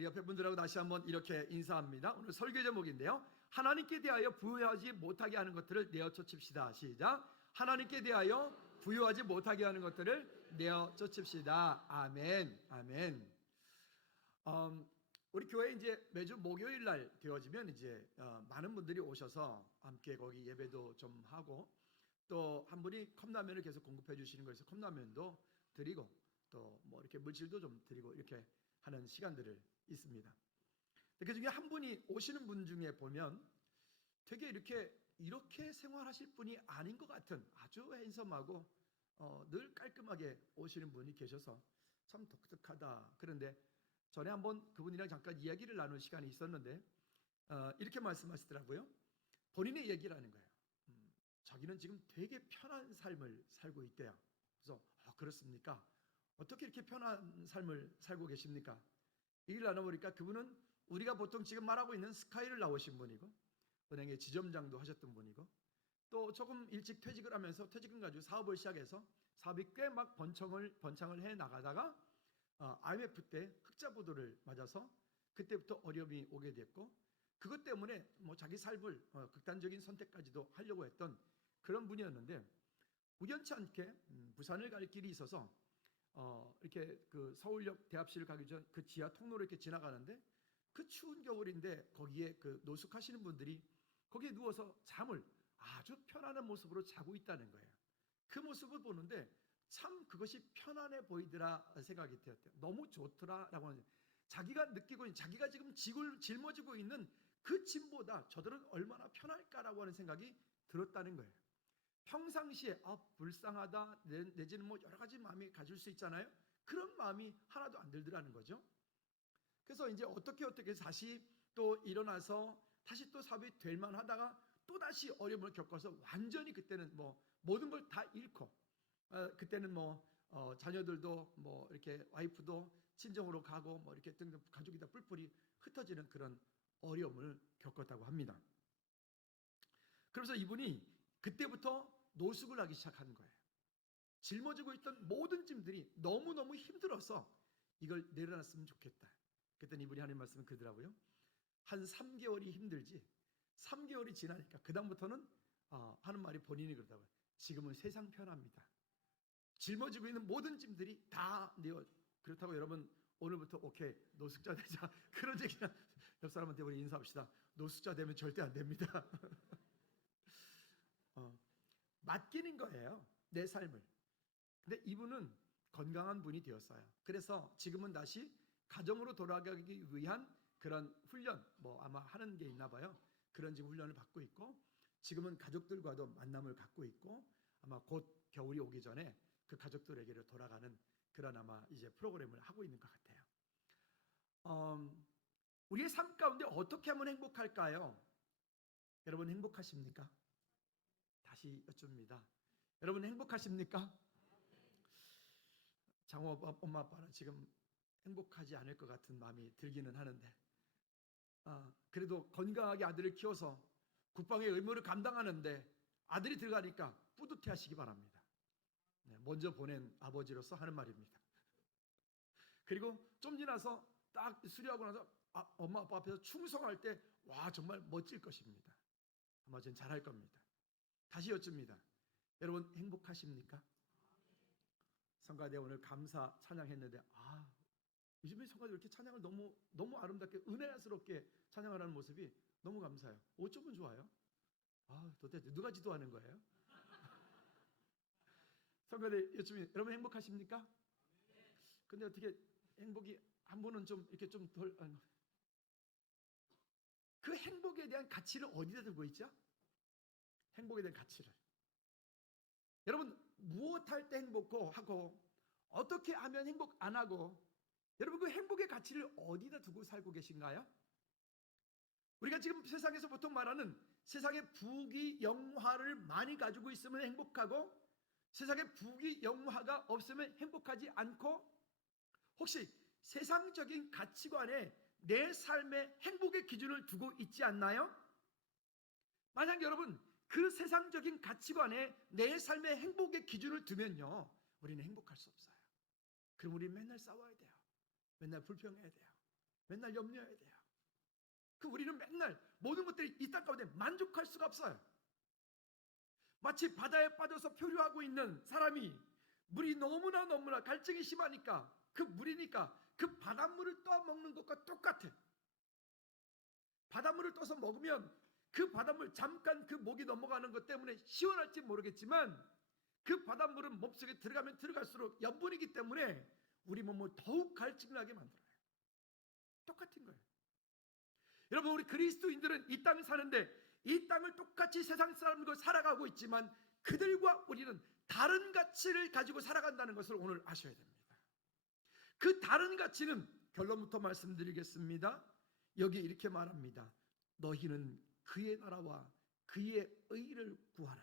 우리 옆에 분들하고 다시 한번 이렇게 인사합니다. 오늘 설교 제목인데요. 하나님께 대하여 부여하지 못하게 하는 것들을 내어 쫓읍시다. 시작. 하나님께 대하여 부여하지 못하게 하는 것들을 내어 쫓읍시다. 아멘. 아멘. 우리 교회 이제 매주 목요일 날 되어지면 이제 많은 분들이 오셔서 함께 거기 예배도 좀 하고, 또 한 분이 컵라면을 계속 공급해 주시는 거에서 컵라면도 드리고, 또 뭐 이렇게 물질도 좀 드리고 이렇게 하는 시간들을 있습니다. 그 중에 한 분이 오시는 분 중에 보면 되게 이렇게 생활하실 분이 아닌 것 같은 아주 핸섬하고 늘 깔끔하게 오시는 분이 계셔서 참 독특하다. 그런데 전에 한번 그분이랑 잠깐 이야기를 나눌 시간이 있었는데 이렇게 말씀하시더라고요. 본인의 얘기를 하는 거예요. 자기는 지금 되게 편한 삶을 살고 있대요. 그래서 그렇습니까? 어떻게 이렇게 편한 삶을 살고 계십니까? 얘기를 나눠보니까 그분은 우리가 보통 지금 말하고 있는 스카이를 나오신 분이고, 은행의 지점장도 하셨던 분이고, 또 조금 일찍 퇴직을 하면서 퇴직금 가지고 사업을 시작해서 사업이 꽤 막 번창을 해 나가다가 IMF 때 흑자 부도를 맞아서 그때부터 어려움이 오게 됐고, 그것 때문에 뭐 자기 삶을 극단적인 선택까지도 하려고 했던 그런 분이었는데, 우연치 않게 부산을 갈 길이 있어서 이렇게 그 서울역 대합실을 가기 전 그 지하 통로를 이렇게 지나가는데, 그 추운 겨울인데 거기에 그 노숙하시는 분들이 거기에 누워서 잠을 아주 편안한 모습으로 자고 있다는 거예요. 그 모습을 보는데 참 그것이 편안해 보이더라 생각이 되었대요. 너무 좋더라라고 하는, 자기가 느끼고 있는, 자기가 지금 짊어지고 있는 그 짐보다 저들은 얼마나 편할까라고 하는 생각이 들었다는 거예요. 평상시에 불쌍하다 내지는 뭐 여러 가지 마음이 가질 수 있잖아요. 그런 마음이 하나도 안 들더라는 거죠. 그래서 이제 어떻게 다시 또 일어나서 다시 또 사업이 될 만하다가 또 다시 어려움을 겪어서 완전히 그때는 뭐 모든 걸 다 잃고, 그때는 뭐 자녀들도 뭐 이렇게 와이프도 친정으로 가고 뭐 이렇게 등등 가족이 다 뿔뿔이 흩어지는 그런 어려움을 겪었다고 합니다. 그래서 이분이 그때부터 노숙을 하기 시작한 거예요. 짊어지고 있던 모든 짐들이 너무너무 힘들어서 이걸 내려놨으면 좋겠다. 그랬더니 이분이 하는 말씀은 그러더라고요. 한 3개월이 힘들지 3개월이 지나니까 그 다음부터는 하는 말이 본인이 그러더라고요. 지금은 세상 편합니다. 짊어지고 있는 모든 짐들이 다 내어. 그렇다고 여러분 오늘부터 오케이 노숙자 되자 그런 얘기나 옆 사람한테 우리 인사합시다. 노숙자 되면 절대 안 됩니다. 맡기는 거예요, 내 삶을. 근데 이분은 건강한 분이 되었어요. 그래서 지금은 다시 가정으로 돌아가기 위한 그런 훈련, 뭐 아마 하는 게 있나 봐요. 그런 지금 훈련을 받고 있고, 지금은 가족들과도 만남을 갖고 있고, 아마 곧 겨울이 오기 전에 그 가족들에게로 돌아가는 그런 아마 이제 프로그램을 하고 있는 것 같아요. 우리의 삶 가운데 어떻게 하면 행복할까요? 여러분 행복하십니까? 다시 여쭙니다. 여러분 행복하십니까? 장호 엄마 아빠는 지금 행복하지 않을 것 같은 마음이 들기는 하는데, 그래도 건강하게 아들을 키워서 국방의 의무를 감당하는데 아들이 들어가니까 뿌듯해 하시기 바랍니다. 먼저 보낸 아버지로서 하는 말입니다. 그리고 좀 지나서 딱 수료하고 나서 엄마 아빠 앞에서 충성할 때 와 정말 멋질 것입니다. 아마 전 잘할 겁니다. 다시 여쭙니다. 여러분 행복하십니까? 성가대 오늘 감사 찬양했는데 요즘에 성가대 이렇게 찬양을 너무 아름답게 은혜스럽게 찬양을 하는 모습이 너무 감사해요. 어쩌면 좋아요? 도대체 누가 지도하는 거예요? 성가대 여쭈면 여러분 행복하십니까? 근데 어떻게 행복이 한 분은 좀 이렇게 좀 덜, 그 행복에 대한 가치를 어디다 두고 있죠? 행복에 대한 가치를. 여러분 무엇할 때 행복하고 어떻게 하면 행복 안 하고, 여러분 그 행복의 가치를 어디다 두고 살고 계신가요? 우리가 지금 세상에서 보통 말하는 세상의 부귀 영화를 많이 가지고 있으면 행복하고, 세상에 부귀 영화가 없으면 행복하지 않고, 혹시 세상적인 가치관에 내 삶의 행복의 기준을 두고 있지 않나요? 만약 여러분 그 세상적인 가치관에 내 삶의 행복의 기준을 두면요, 우리는 행복할 수 없어요. 그럼 우리는 맨날 싸워야 돼요. 맨날 불평해야 돼요. 맨날 염려해야 돼요. 우리는 맨날 모든 것들이 이 땅 가운데 만족할 수가 없어요. 마치 바다에 빠져서 표류하고 있는 사람이 물이 너무나 갈증이 심하니까 물이니까 바닷물을 떠 먹는 것과 똑같아. 바닷물을 떠서 먹으면 바닷물 잠깐 목이 넘어가는 것 때문에 시원할지 모르겠지만 바닷물은 몸속에 들어가면 들어갈수록 염분이기 때문에 우리 몸을 더욱 갈증나게 만들어요. 똑같은 거예요. 여러분, 우리 그리스도인들은 이 땅을 사는데 이 땅을 똑같이 세상 사람들과 살아가고 있지만 그들과 우리는 다른 가치를 가지고 살아간다는 것을 오늘 아셔야 됩니다. 다른 가치는 결론부터 말씀드리겠습니다. 여기 이렇게 말합니다. 너희는 그의 나라와 그의 의를 구하라.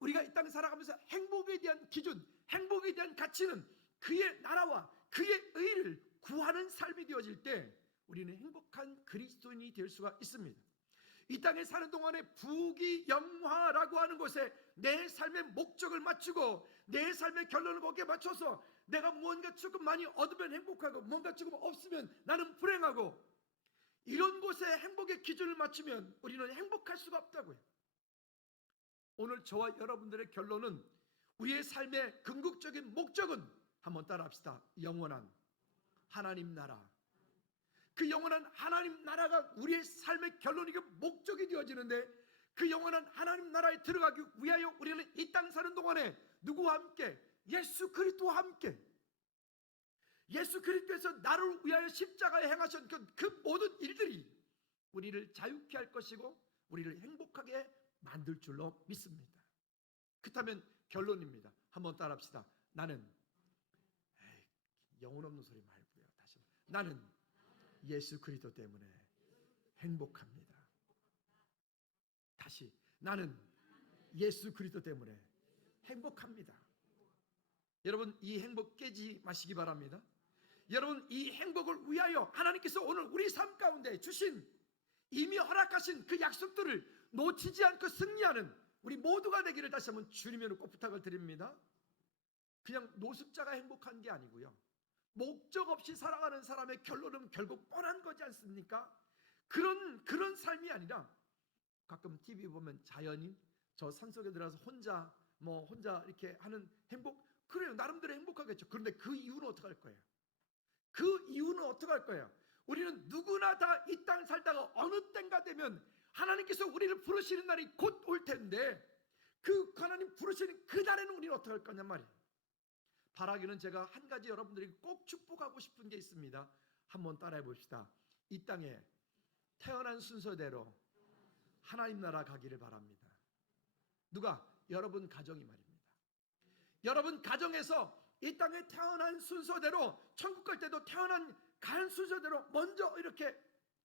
우리가 이 땅에 살아가면서 행복에 대한 기준, 행복에 대한 가치는 그의 나라와 그의 의를 구하는 삶이 되어질 때 우리는 행복한 그리스도인이 될 수가 있습니다. 이 땅에 사는 동안에 부귀영화라고 하는 곳에 내 삶의 목적을 맞추고 내 삶의 결론을 거기에 맞춰서 내가 무언가 조금 많이 얻으면 행복하고 뭔가 조금 없으면 나는 불행하고, 이런 곳에 행복의 기준을 맞추면 우리는 행복할 수가 없다고요. 오늘 저와 여러분들의 결론은, 우리의 삶의 궁극적인 목적은 한번 따라합시다. 영원한 하나님 나라. 영원한 하나님 나라가 우리의 삶의 결론이고 목적이 되어지는데, 영원한 하나님 나라에 들어가기 위하여 우리는 이 땅 사는 동안에 누구와 함께? 예수 그리스도와 함께. 예수 그리스도에서 나를 위하여 십자가에 행하신 그 모든 일들이 우리를 자유케 할 것이고 우리를 행복하게 만들 줄로 믿습니다. 그렇다면 결론입니다. 한번 따라합시다. 나는, 영혼 없는 소리 말고요. 다시 나는 예수 그리스도 때문에 행복합니다. 다시, 나는 예수 그리스도 때문에 행복합니다. 여러분, 이 행복 깨지 마시기 바랍니다. 여러분, 이 행복을 위하여 하나님께서 오늘 우리 삶 가운데 주신, 이미 허락하신 그 약속들을 놓치지 않고 승리하는 우리 모두가 되기를 다시 한번 주님으로 꼭 부탁을 드립니다. 그냥 노숙자가 행복한 게 아니고요, 목적 없이 살아가는 사람의 결론은 결국 뻔한 거지 않습니까? 그런 삶이 아니라, 가끔 TV 보면 자연인 저 산속에 들어가서 혼자 이렇게 하는 행복, 그래요, 나름대로 행복하겠죠. 그런데 그 이유는 어떻게 할 거예요? 우리는 누구나 다 이 땅 살다가 어느 때인가 되면 하나님께서 우리를 부르시는 날이 곧 올 텐데, 하나님 부르시는 그 날에는 우리는 어떻게 할 거냔 말이에요. 바라기는 제가 한 가지 여러분들에게 꼭 축복하고 싶은 게 있습니다. 한번 따라해 봅시다. 이 땅에 태어난 순서대로 하나님 나라 가기를 바랍니다. 누가? 여러분 가정이 말입니다. 여러분 가정에서 이 땅에 태어난 순서대로, 천국 갈 때도 간 순서대로 먼저 이렇게,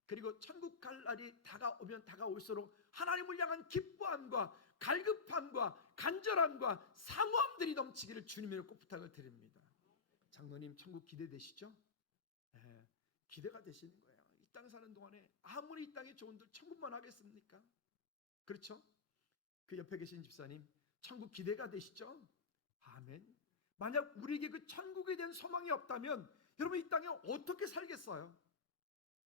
그리고 천국 갈 날이 다가오면 다가올수록 하나님을 향한 기뻐함과 갈급함과 간절함과 사모함들이 넘치기를 주님으로 꼭 부탁을 드립니다. 장로님, 천국 기대되시죠? 네, 기대가 되시는 거예요. 이 땅 사는 동안에 아무리 이 땅이 좋은들 천국만 하겠습니까? 그렇죠? 그 옆에 계신 집사님, 천국 기대가 되시죠? 아멘. 만약 우리에게 그 천국에 대한 소망이 없다면 여러분, 이 땅에 어떻게 살겠어요?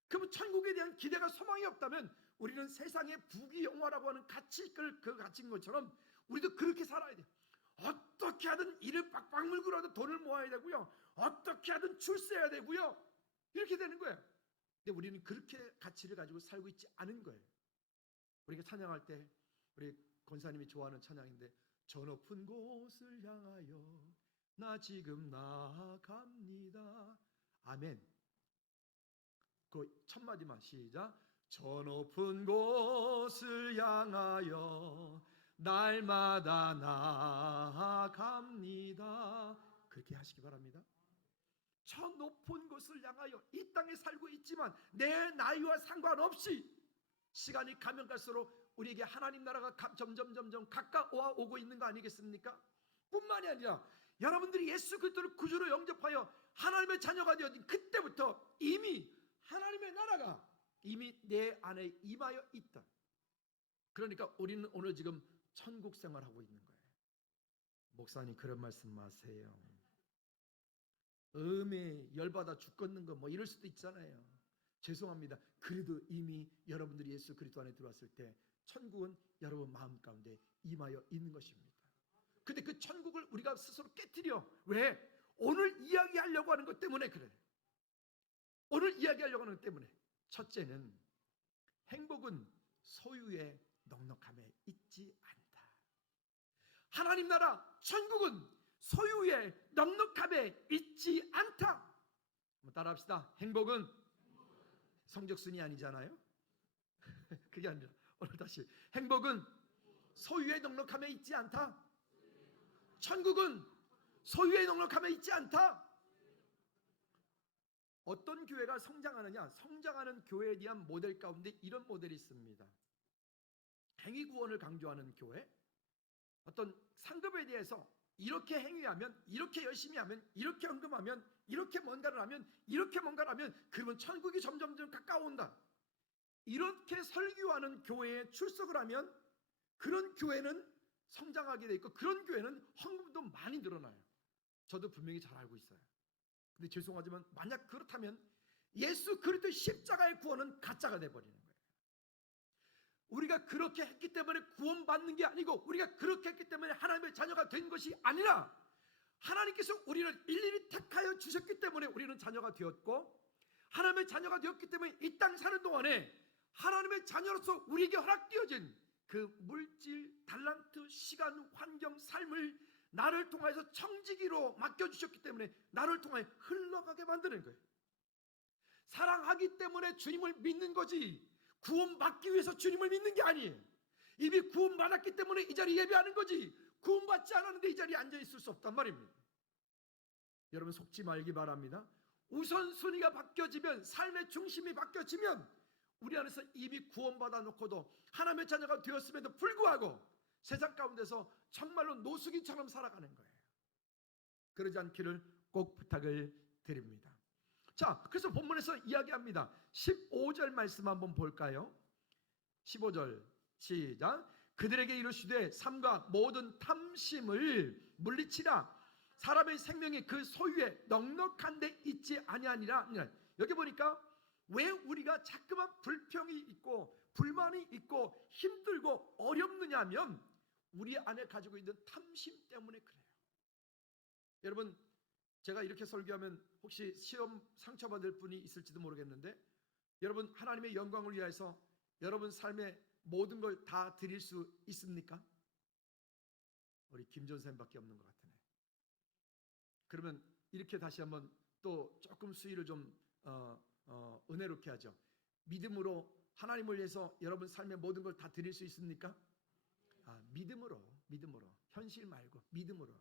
그러면 천국에 대한 기대가 소망이 없다면 우리는 세상의 부귀영화라고 하는 가치를 가진 것처럼 우리도 그렇게 살아야 돼요. 어떻게 하든 이를 빡빡 물고라도 돈을 모아야 되고요, 어떻게 하든 출세해야 되고요, 이렇게 되는 거예요. 근데 우리는 그렇게 가치를 가지고 살고 있지 않은 거예요. 우리가 찬양할 때 우리 권사님이 좋아하는 찬양인데, 저 높은 곳을 향하여 나 지금 나아갑니다. 아멘. 그 첫 마디만 시작. 저 높은 곳을 향하여 날마다 나아갑니다. 그렇게 하시기 바랍니다. 저 높은 곳을 향하여 이 땅에 살고 있지만 내 나이와 상관없이 시간이 가면 갈수록 우리에게 하나님 나라가 점점 가까워 오고 있는 거 아니겠습니까? 뿐만이 아니라 여러분들이 예수 그리스도를 구주로 영접하여 하나님의 자녀가 되어진 그때부터 이미 하나님의 나라가 이미 내 안에 임하여 있다. 그러니까 우리는 오늘 지금 천국 생활하고 있는 거예요. 목사님, 그런 말씀 마세요. 열받아 죽겠는 거 뭐 이럴 수도 있잖아요. 죄송합니다. 그래도 이미 여러분들이 예수 그리스도 안에 들어왔을 때 천국은 여러분 마음 가운데 임하여 있는 것입니다. 근데 그 천국을 우리가 스스로 깨뜨려. 왜? 오늘 이야기하려고 하는 것 때문에 그래. 오늘 이야기하려고 하는 것 때문에. 첫째는 행복은 소유의 넉넉함에 있지 않다. 하나님 나라 천국은 소유의 넉넉함에 있지 않다. 한번 따라합시다. 행복은 성적순이 아니잖아요. 그게 아니라 오늘 다시 행복은 소유의 넉넉함에 있지 않다. 천국은 소유의 넉넉함에 있지 않다. 어떤 교회가 성장하느냐? 성장하는 교회에 대한 모델 가운데 이런 모델이 있습니다. 행위 구원을 강조하는 교회, 어떤 상급에 대해서 이렇게 행위하면, 이렇게 열심히 하면, 이렇게 헌금하면, 이렇게 뭔가를 하면, 이렇게 뭔가를 하면 그러면 천국이 점점 가까워온다. 이렇게 설교하는 교회에 출석을 하면 그런 교회는 성장하게 돼 있고 그런 교회는 헌금도 많이 늘어나요. 저도 분명히 잘 알고 있어요. 근데 죄송하지만 만약 그렇다면 예수 그리스도의 십자가의 구원은 가짜가 돼버리는 거예요. 우리가 그렇게 했기 때문에 구원받는 게 아니고 우리가 그렇게 했기 때문에 하나님의 자녀가 된 것이 아니라 하나님께서 우리를 일일이 택하여 주셨기 때문에 우리는 자녀가 되었고 하나님의 자녀가 되었기 때문에 이 땅 사는 동안에 하나님의 자녀로서 우리에게 허락되어진 그 물질, 달란트, 시간, 환경, 삶을 나를 통해서 청지기로 맡겨주셨기 때문에 나를 통해 흘러가게 만드는 거예요. 사랑하기 때문에 주님을 믿는 거지 구원받기 위해서 주님을 믿는 게 아니에요. 이미 구원받았기 때문에 이 자리에 예배하는 거지 구원받지 않았는데 이 자리에 앉아있을 수 없단 말입니다. 여러분 속지 말기 바랍니다. 우선순위가 바뀌어지면 삶의 중심이 바뀌어지면 우리 안에서 이미 구원받아 놓고도 하나님의 자녀가 되었음에도 불구하고 세상 가운데서 정말로 노숙인처럼 살아가는 거예요. 그러지 않기를 꼭 부탁을 드립니다. 자, 그래서 본문에서 이야기합니다. 15절 말씀 한번 볼까요? 15절 시작. 그들에게 이르시되 삼가 모든 탐심을 물리치라. 사람의 생명이 그 소유에 넉넉한 데 있지 아니하니라. 여기 보니까 왜 우리가 자꾸만 불평이 있고 불만이 있고 힘들고 어렵느냐 하면 우리 안에 가지고 있는 탐심 때문에 그래요. 여러분 제가 이렇게 설교하면 혹시 시험 상처받을 분이 있을지도 모르겠는데 여러분 하나님의 영광을 위해서 여러분 삶의 모든 걸 다 드릴 수 있습니까? 우리 김전쌤밖에 없는 것 같으네. 그러면 이렇게 다시 한번 또 조금 수위를 좀 은혜롭게 하죠. 믿음으로 하나님을 위해서 여러분 삶의 모든 걸 다 드릴 수 있습니까? 믿음으로 현실 말고 믿음으로.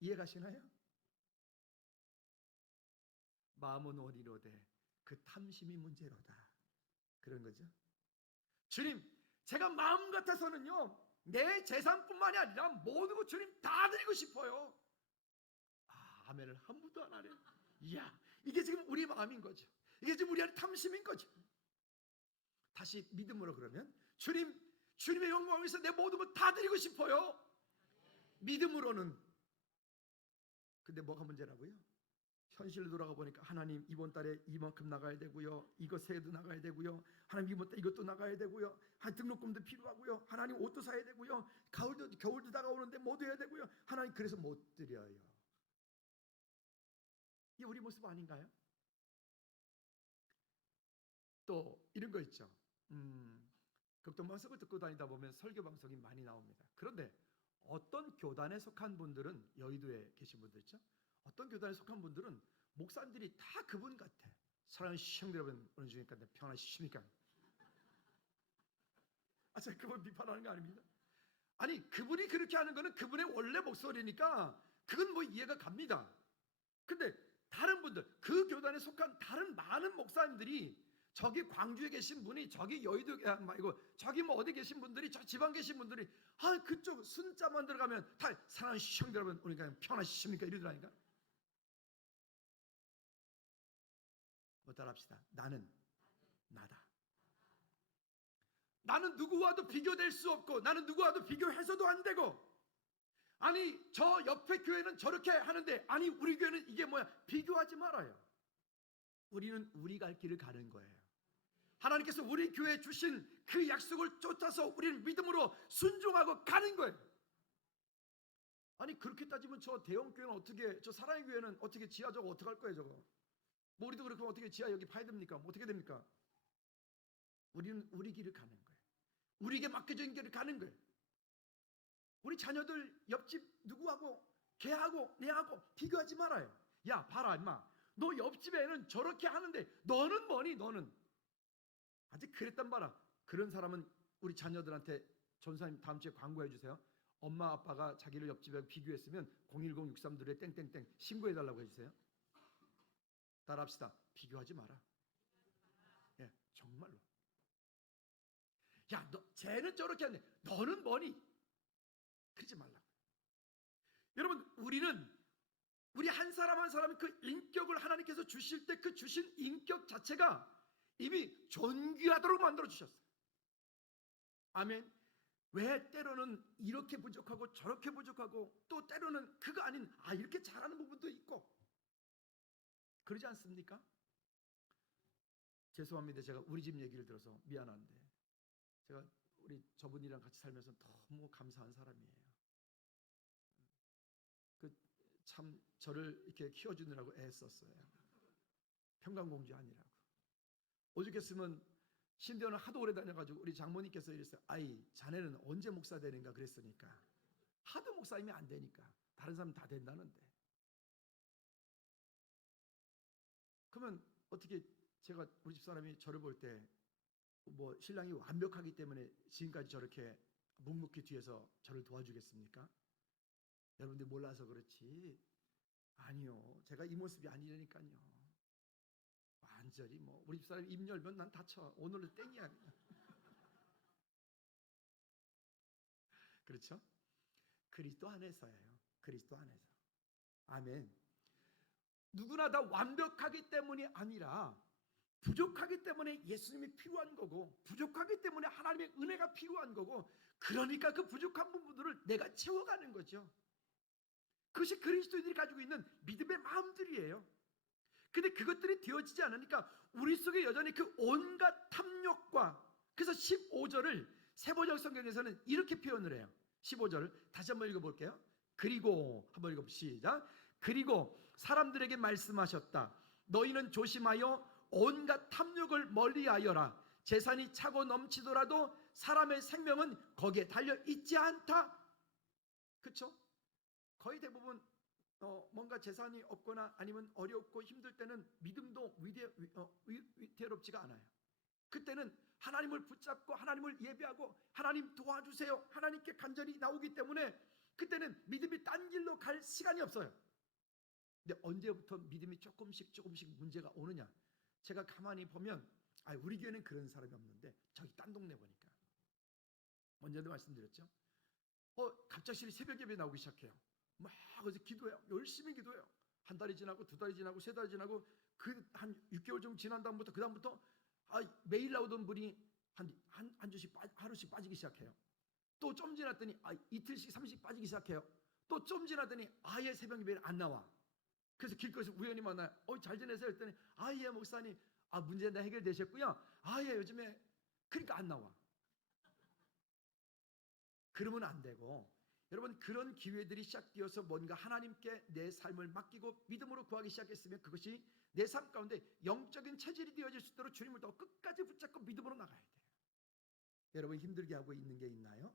이해가시나요? 마음은 원이로되 그 탐심이 문제로다. 그런 거죠. 주님, 제가 마음 같아서는요 내 재산뿐만이 아니라 모든 것 주님 다 드리고 싶어요. 아멘을 한 번도 안 하네. 이야, 이게 지금 우리 마음인 거죠. 이게 지금 우리 안에 탐심인 거죠. 다시 믿음으로 그러면 주님의 영광을 위해서 내 모든 것 다 드리고 싶어요. 믿음으로는. 근데 뭐가 문제라고요? 현실로 돌아가 보니까 하나님 이번 달에 이만큼 나가야 되고요. 이거 세도 나가야 되고요. 하나님 이번 달 이것도 나가야 되고요. 등록금도 필요하고요. 하나님 옷도 사야 되고요. 겨울도 다가오는데 뭐도 해야 되고요. 하나님 그래서 못 드려요. 이게 우리 모습 아닌가요? 또 이런 거 있죠. 극동방송을 듣고 다니다 보면 설교 방송이 많이 나옵니다. 그런데 어떤 교단에 속한 분들은 여의도에 계신 분들 있죠. 어떤 교단에 속한 분들은 목사님들이 다 그분 같아. 사랑하는 시청자 여러분, 오늘 주니까 평안하십니까? 제가 그분 비판하는 거 아닙니다. 아니 그분이 그렇게 하는 거는 그분의 원래 목소리니까 그건 뭐 이해가 갑니다. 근데 다른 분들, 그 교단에 속한 다른 많은 목사님들이 저기 광주에 계신 분이 저기 여의도 말고 저기 뭐 어디 계신 분들이 저 지방 계신 분들이 그쪽 순자만 들어가면 다 사랑하는 시청자 여러분, 오늘 그냥 평안하십니까? 이러더라니까. 뭐 따라합시다. 나는 나다. 나는 누구와도 비교될 수 없고 나는 누구와도 비교해서도 안 되고 아니 저 옆에 교회는 저렇게 하는데 아니 우리 교회는 이게 뭐야? 비교하지 말아요. 우리는 우리 갈 길을 가는 거예요. 하나님께서 우리 교회에 주신 그 약속을 쫓아서 우리는 믿음으로 순종하고 가는 거예요. 아니 그렇게 따지면 저 대형 교회는 어떻게, 저 사랑의 교회는 어떻게 지하 저거 어떻게 할 거예요 저거? 뭐 우리도 그렇고 어떻게 지하 여기 파야 됩니까? 뭐 어떻게 됩니까? 우리는 우리 길을 가는 거예요. 우리에게 맡겨진 길을 가는 거예요. 우리 자녀들 옆집 누구하고 걔하고 내하고 비교하지 말아요. 야 봐라 임마, 너 옆집에는 저렇게 하는데 너는 뭐니 너는? 아직 그랬단 봐라. 그런 사람은 우리 자녀들한테 전사님 다음 주에 광고해 주세요. 엄마 아빠가 자기를 옆집에 비교했으면 01063들에 땡땡땡 신고해달라고 해주세요. 따라합시다. 비교하지 마라. 예, 정말로. 야, 너 쟤는 저렇게 하네. 너는 뭐니? 그러지 말라고. 여러분, 우리 한 사람 한 사람이 그 인격을 하나님께서 주실 때 그 주신 인격 자체가 이미 존귀하도록 만들어 주셨어요. 아멘. 왜 때로는 이렇게 부족하고 저렇게 부족하고 또 때로는 그거 아닌 이렇게 잘하는 부분도 있고 그러지 않습니까? 죄송합니다. 제가 우리 집 얘기를 들어서 미안한데 제가 우리 저분이랑 같이 살면서 너무 감사한 사람이에요. 참 저를 이렇게 키워주느라고 애썼어요. 평강공주 아니라고. 오죽했으면 신대원을 하도 오래 다녀가지고 우리 장모님께서 이랬어요. 아이 자네는 언제 목사 되는가 그랬으니까. 하도 목사님이 안 되니까 다른 사람 다 된다는데. 그러면 어떻게 제가 우리 집사람이 저를 볼 때 뭐 신랑이 완벽하기 때문에 지금까지 저렇게 묵묵히 뒤에서 저를 도와주겠습니까? 여러분들 몰라서 그렇지. 아니요. 제가 이 모습이 아니라니까요. 완전히 뭐 우리 집사람이 입 열면 난 다쳐. 오늘은 땡이야. 그렇죠? 그리스도 안에서예요. 그리스도 안에서. 아멘. 누구나 다 완벽하기 때문이 아니라 부족하기 때문에 예수님이 필요한 거고 부족하기 때문에 하나님의 은혜가 필요한 거고 그러니까 그 부족한 부분들을 내가 채워가는 거죠. 그것이 그리스도인들이 가지고 있는 믿음의 마음들이에요. 근데 그것들이 되어지지 않으니까 우리 속에 여전히 그 온갖 탐욕과 그래서 15절을 세번역 성경에서는 이렇게 표현을 해요. 15절을 다시 한번 읽어볼게요. 그리고 한번 읽어봅시다. 그리고 사람들에게 말씀하셨다. 너희는 조심하여 온갖 탐욕을 멀리하여라. 재산이 차고 넘치더라도 사람의 생명은 거기에 달려 있지 않다. 그렇죠? 거의 대부분 뭔가 재산이 없거나 아니면 어렵고 힘들 때는 믿음도 위태롭지가 않아요. 그때는 하나님을 붙잡고 하나님을 예배하고 하나님 도와주세요. 하나님께 간절히 나오기 때문에 그때는 믿음이 딴 길로 갈 시간이 없어요. 근데 언제부터 믿음이 조금씩 문제가 오느냐? 제가 가만히 보면 우리 교회는 그런 사람이 없는데 저기 딴 동네 보니까 언제도 말씀드렸죠. 갑자기 새벽 예배 나오기 시작해요. 막 그래서 기도해요. 열심히 기도해요. 한 달이 지나고 두 달이 지나고 세 달이 지나고 그 한 6개월 좀 지난 다음부터 그 다음부터 매일 나오던 분이 한 주씩 하루씩 빠지기 시작해요. 또 좀 지났더니 이틀씩 3씩 빠지기 시작해요. 또 좀 지났더니 아예 새벽 예배를 안 나와. 그래서 길거리에서 우연히 만나요. 잘 지내세요 했더니 예 목사님 문제 다 해결되셨고요. 예 요즘에 그러니까 안 나와. 그러면 안 되고 여러분 그런 기회들이 시작되어서 뭔가 하나님께 내 삶을 맡기고 믿음으로 구하기 시작했으면 그것이 내 삶 가운데 영적인 체질이 되어질 수 있도록 주님을 더 끝까지 붙잡고 믿음으로 나가야 돼요. 여러분 힘들게 하고 있는 게 있나요?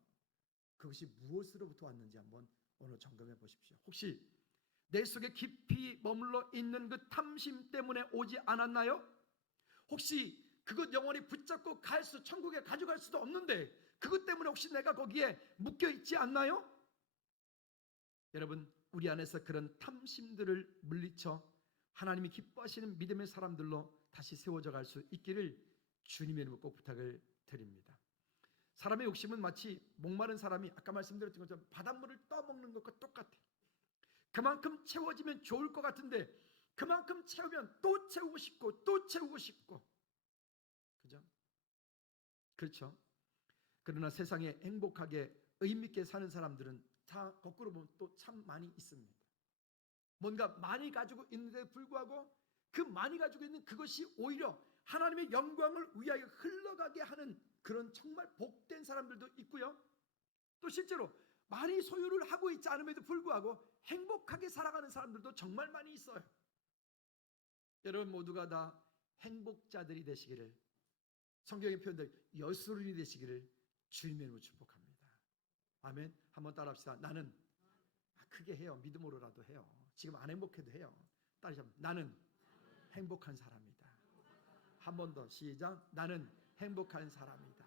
그것이 무엇으로부터 왔는지 한번 오늘 점검해 보십시오. 혹시 내 속에 깊이 머물러 있는 그 탐심 때문에 오지 않았나요? 혹시 그것 영원히 붙잡고 천국에 가져갈 수도 없는데 그것 때문에 혹시 내가 거기에 묶여 있지 않나요? 여러분 우리 안에서 그런 탐심들을 물리쳐 하나님이 기뻐하시는 믿음의 사람들로 다시 세워져 갈 수 있기를 주님의 이름으로 꼭 부탁을 드립니다. 사람의 욕심은 마치 목마른 사람이 아까 말씀드렸던 것처럼 바닷물을 떠먹는 것과 똑같아요. 그만큼 채워지면 좋을 것 같은데 그만큼 채우면 또 채우고 싶고 또 채우고 싶고 그죠? 그렇죠? 그러나 세상에 행복하게 의미 있게 사는 사람들은 거꾸로 보면 또 참 많이 있습니다. 뭔가 많이 가지고 있는데도 불구하고 그 많이 가지고 있는 그것이 오히려 하나님의 영광을 위하여 흘러가게 하는 그런 정말 복된 사람들도 있고요. 또 실제로 많이 소유를 하고 있지 않음에도 불구하고 행복하게 살아가는 사람들도 정말 많이 있어요. 여러분 모두가 다 행복자들이 되시기를, 성경의 표현들 여수론이 되시기를 주님의 이름으로 축복합니다. 아멘. 한번 따라합시다. 나는 크게 해요. 믿음으로라도 해요. 지금 안 행복해도 해요. 따라합시다. 나는 행복한 사람이다. 한 번 더 시작. 나는 행복한 사람이다.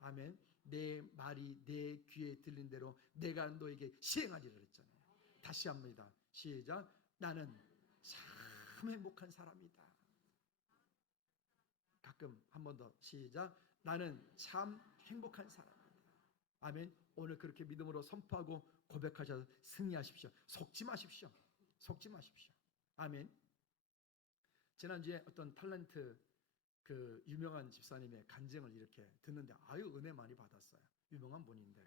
아멘. 내 말이 내 귀에 들린 대로 내가 너에게 시행하리라 그랬잖아요. 다시 합니다. 시작. 나는 참 행복한 사람이다. 가끔 한 번 더 시작. 나는 참 행복한 사람이다. 아멘. 오늘 그렇게 믿음으로 선포하고 고백하셔서 승리하십시오. 속지 마십시오. 속지 마십시오. 아멘. 지난주에 어떤 탤런트 그 유명한 집사님의 간증을 이렇게 듣는데 아유 은혜 많이 받았어요. 유명한 분인데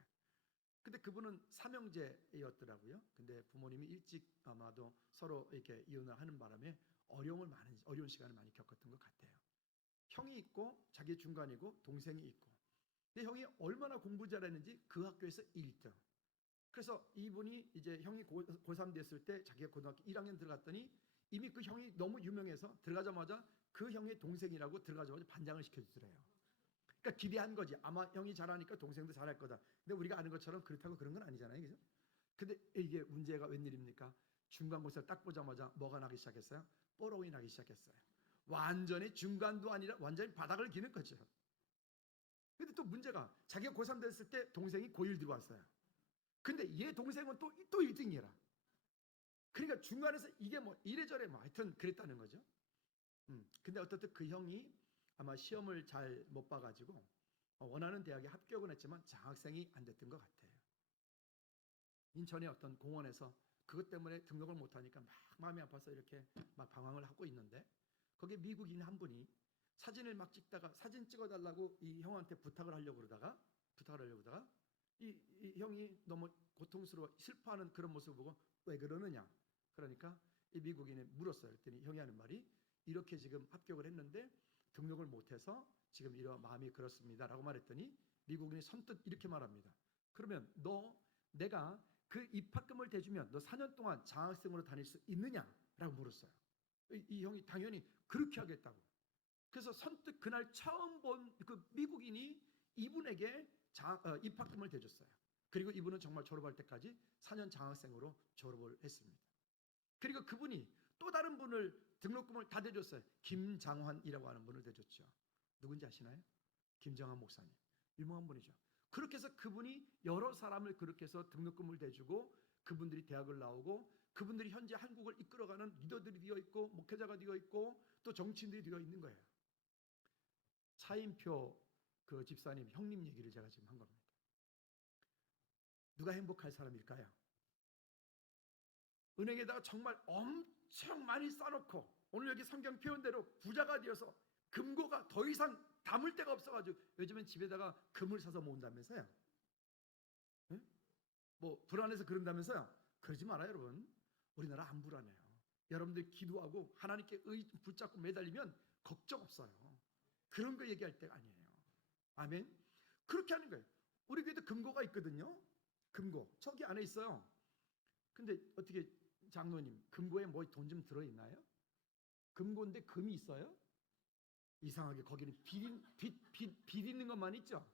근데 그분은 삼형제였더라고요. 근데 부모님이 일찍 아마도 서로 이렇게 이혼을 하는 바람에 어려운 시간을 많이 겪었던 것 같아요. 형이 있고 자기 중간이고 동생이 있고 근데 형이 얼마나 공부 잘했는지 그 학교에서 1등. 그래서 이분이 이제 형이 고3 됐을 때 자기가 고등학교 1학년 들어갔더니 이미 그 형이 너무 유명해서 들어가자마자 그 형의 동생이라고 들어가자마자 반장을 시켜주더래요. 그러니까 기대한 거지. 아마 형이 잘하니까 동생도 잘할 거다. 근데 우리가 아는 것처럼 그렇다고 그런 건 아니잖아요. 그죠? 근데 이게 문제가 웬일입니까? 중간고사를 딱 보자마자 뭐가 나기 시작했어요? 뽀록이 나기 시작했어요. 완전히 중간도 아니라 완전히 바닥을 기는 거죠. 근데 또 문제가 자기가 고3 됐을 때 동생이 고1 들어왔어요. 근데 얘 동생은 또 1등이라. 그러니까 중간에서 이게 뭐 이래저래 뭐 하여튼 그랬다는 거죠. 근데 어떻든 그 형이 아마 시험을 잘 못 봐가지고 원하는 대학에 합격은 했지만 장학생이 안 됐던 것 같아요. 인천의 어떤 공원에서 그것 때문에 등록을 못하니까 막 마음이 아파서 이렇게 막 방황을 하고 있는데 거기에 미국인 한 분이 사진을 막 찍다가 사진 찍어달라고 이 형한테 부탁을 하려고 그러다가 이 형이 너무 고통스러워 슬퍼하는 그런 모습을 보고 왜 그러느냐 그러니까 이 미국인이 물었어요. 그랬더니 형이 하는 말이 이렇게 지금 합격을 했는데 등록을 못해서 지금 이런 마음이 그렇습니다 라고 말했더니 미국인이 선뜻 이렇게 말합니다. 그러면 내가 그 입학금을 대주면 너 4년 동안 장학생으로 다닐 수 있느냐 라고 물었어요. 이 형이 당연히 그렇게 하겠다고. 그래서 선뜻 그날 처음 본 그 미국인이 이분에게 입학금을 대줬어요. 그리고 이분은 정말 졸업할 때까지 4년 장학생으로 졸업을 했습니다. 그리고 그분이 또 다른 분을 등록금을 다 대줬어요. 김장환이라고 하는 분을 대줬죠. 누군지 아시나요? 김장환 목사님. 유명한 분이죠. 그렇게 해서 그분이 여러 사람을 그렇게 해서 등록금을 대주고 그분들이 대학을 나오고 그분들이 현재 한국을 이끌어가는 리더들이 되어 있고 목회자가 되어 있고 또 정치인들이 되어 있는 거예요. 차인표 그 집사님 형님 얘기를 제가 지금 한 겁니다. 누가 행복할 사람일까요? 은행에다가 정말 엄청 많이 쌓아놓고 오늘 여기 성경 표현대로 부자가 되어서 금고가 더 이상 담을 데가 없어가지고 요즘엔 집에다가 금을 사서 모은다면서요. 응? 뭐 불안해서 그런다면서요. 그러지 마라 여러분. 우리나라 안 불안해요. 여러분들 기도하고 하나님께 붙잡고 매달리면 걱정 없어요. 그런 거 얘기할 때가 아니에요. 아멘. 그렇게 하는 거예요. 우리 교회도 금고가 있거든요. 금고 저기 안에 있어요. 근데 어떻게 장로님 금고에 뭐 돈 좀 들어있나요? 금고인데 금이 있어요? 이상하게 거기는 빛 있는 것만 있죠.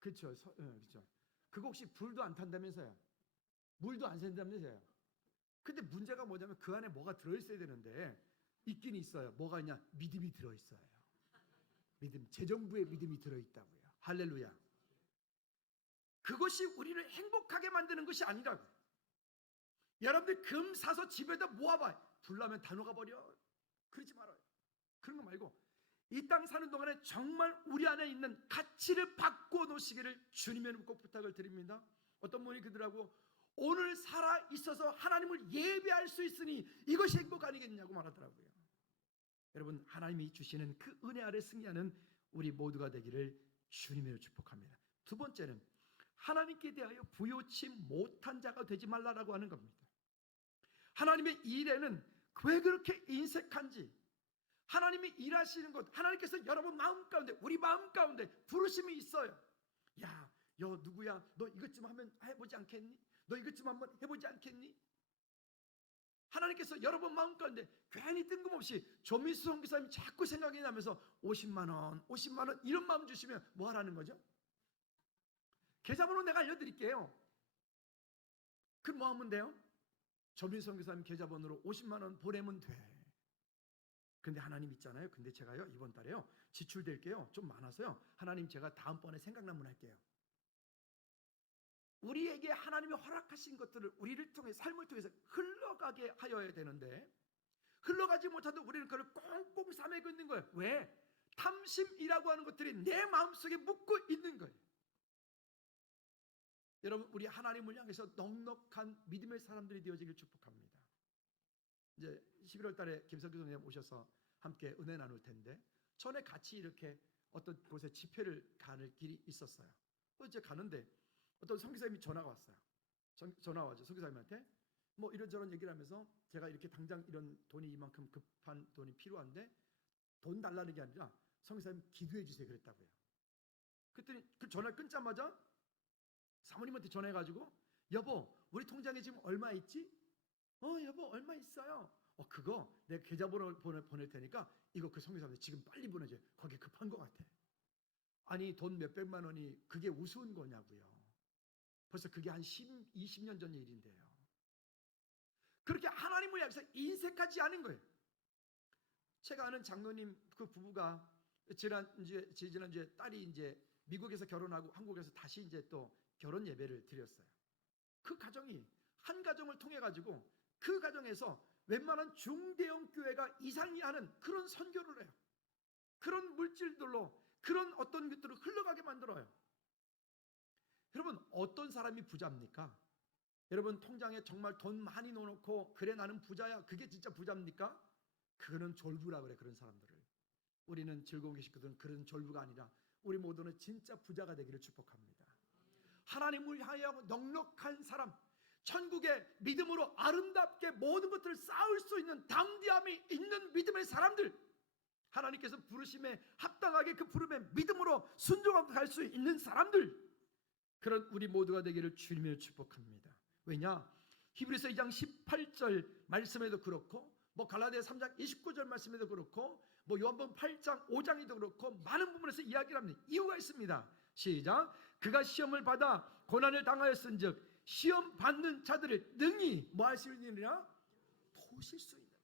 그렇죠. 그렇죠. 그거 혹시 불도 안 탄다면서요? 물도 안 샌다면서요? 근데 문제가 뭐냐면 그 안에 뭐가 들어있어야 되는데 있긴 있어요. 뭐가 있냐? 믿음이 들어있어요. 믿음, 재정부의 믿음이 들어있다고요. 할렐루야. 그것이 우리를 행복하게 만드는 것이 아니라고. 여러분들 금 사서 집에다 모아봐. 불나면 다 녹아버려. 그러지 말아요. 그런 거 말고 이 땅 사는 동안에 정말 우리 안에 있는 가치를 바꿔 놓으시기를 주님의 이름으로 꼭 부탁을 드립니다. 어떤 분이 그러더라고 오늘 살아 있어서 하나님을 예배할 수 있으니 이것이 행복 아니겠냐고 말하더라고요. 여러분 하나님이 주시는 그 은혜 아래 승리하는 우리 모두가 되기를 주님의 이름으로 축복합니다. 두 번째는 하나님께 대하여 부요치 못한 자가 되지 말라라고 하는 겁니다. 하나님의 일에는 왜 그렇게 인색한지, 하나님이 일하시는 것, 하나님께서 여러분 마음 가운데, 우리 마음 가운데 부르심이 있어요. 야, 너 누구야? 너 이것 좀 하면 해보지 않겠니? 너 이것 좀 한번 해보지 않겠니? 하나님께서 여러분 마음 가운데 괜히 뜬금없이 조민수 선교사님이 자꾸 생각이 나면서 50만 원, 50만 원 이런 마음 주시면 뭐 하라는 거죠? 계좌번호 내가 알려드릴게요. 그럼 뭐 하면 돼요? 조민수 선교사님 계좌번호로 50만 원 보내면 돼. 근데 하나님 있잖아요. 근데 제가요 이번 달에요 지출될게요 좀 많아서요. 하나님 제가 다음번에 생각나면 할게요. 우리에게 하나님이 허락하신 것들을 우리를 통해 삶을 통해서 흘러가게 하여야 되는데 흘러가지 못하도 우리는 그걸 꽁꽁 싸매고 있는 거예요. 왜? 탐심이라고 하는 것들이 내 마음속에 묻고 있는 거예요. 여러분 우리 하나님을 향해서 넉넉한 믿음의 사람들이 되어지길 축복합니다. 이제 11월 달에 김석규 선생님 오셔서 함께 은혜 나눌 텐데 전에 같이 이렇게 어떤 곳에 집회를 가는 길이 있었어요. 이제 가는데 어떤 선교사님이 전화가 왔어요. 전화 와서 선교사님한테 뭐 이런저런 얘기를 하면서 제가 이렇게 당장 이런 돈이 이만큼 급한 돈이 필요한데 돈 달라는 게 아니라 선교사님 기도해 주세요 그랬다고요. 그랬더니 그 전화를 끊자마자 사모님한테 전화해가지고 여보 우리 통장에 지금 얼마 있지? 여보 얼마 있어요? 그거 내가 계좌번호 보낼 테니까 이거 그 선교사한테 지금 빨리 보내줘. 거기 급한 것 같아. 아니 돈 몇백만 원이 그게 우스운 거냐고요. 벌써 그게 한 20년 전 일인데요. 그렇게 하나님을 향해서 인색하지 않은 거예요. 제가 아는 장로님 그 부부가 지난주에 딸이 이제 미국에서 결혼하고 한국에서 다시 이제 또 결혼 예배를 드렸어요. 그 가정이 한 가정을 통해 가지고 그 가정에서 웬만한 중대형 교회가 이상이 하는 그런 선교를 해요. 그런 물질들로 그런 어떤 것들을 흘러가게 만들어요. 여러분 어떤 사람이 부자입니까? 여러분 통장에 정말 돈 많이 넣어놓고 그래 나는 부자야 그게 진짜 부자입니까? 그거는 졸부라 그래. 그런 사람들을 우리는 즐거운 계시거든. 그런 졸부가 아니라 우리 모두는 진짜 부자가 되기를 축복합니다. 하나님을 향하여 넉넉한 사람, 천국의 믿음으로 아름답게 모든 것들을 쌓을 수 있는 담대함이 있는 믿음의 사람들, 하나님께서 부르심에 합당하게 그 부름에 믿음으로 순종하고 갈 수 있는 사람들, 그런 우리 모두가 되기를 주님으로 축복합니다. 왜냐? 히브리서 2장 18절 말씀에도 그렇고 뭐 갈라디아 3장 29절 말씀에도 그렇고 뭐 요한복음 8장 5장에도 그렇고 많은 부분에서 이야기를 합니다. 이유가 있습니다. 시작. 그가 시험을 받아 고난을 당하였은즉 시험 받는 자들을 능히 뭐 할 수 있느냐? 도우실 수 있느니라.